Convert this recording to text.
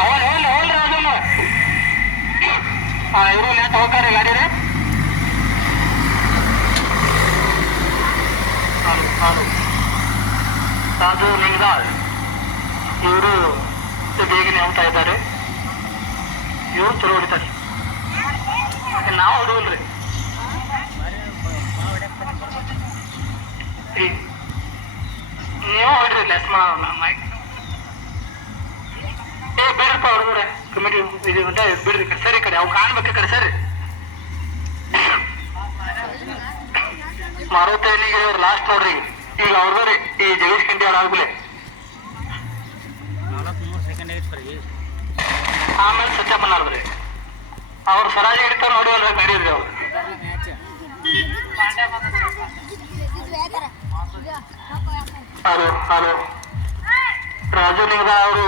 ಹೋಲ್ರಿ ರಾಜಮ್ಮ. ಇವರು ನೆಟ್ ಹೋಗ್ತಾರೆ ಗಾಡಿ ರೀ. ರಾಜು ಲಿಂಗದಾಳ್ ಇವರು ಬೇಗನೆ ಹೋಗ್ತಾ ಇದ್ದಾರೆ. ಇವರು ಚಲೋ ಹೊಡಿತಾರೆ. ನಾವು ಹೊಡುವಲ್ರಿ. ನೀವು ಹೊಡ್ರಿ ಲೆಸ್ಮ ಮೈಕ್. ಬಿಡ್ರಪ್ಪ ಹುಡುಗರೆ ಕಮಿಟಿ ಇದು ಬಿಡ್ರಿ. ಸರಿ ಕಡೆ ಅವು ಕಾಣ್ಬೇಕು ಕಡೆ ಸರಿ. ಮಾರುತನಿಗೆ ಲಾಸ್ಟ್ ನೋಡ್ರಿ. ಈಗ ಅವ್ರದ್ರಿ ಈ ಜಗದೀಶ್ ಕಂಡಿ ಅವ್ರ ಆಗ್ಬಿಲೆ. ಆಮೇಲೆ ಸತ್ಯಪ್ಪನಾರ್ದ್ರಿ ಅವ್ರು ಸರಾಜಿ ಹಿಡಿತಾರ ನೋಡಿವಲ್ರಿ ನಡೀದ್ರಿ ಅವ್ರು. ಹಲೋ ರಾಜು ಲಿಂಗದ ಅವರು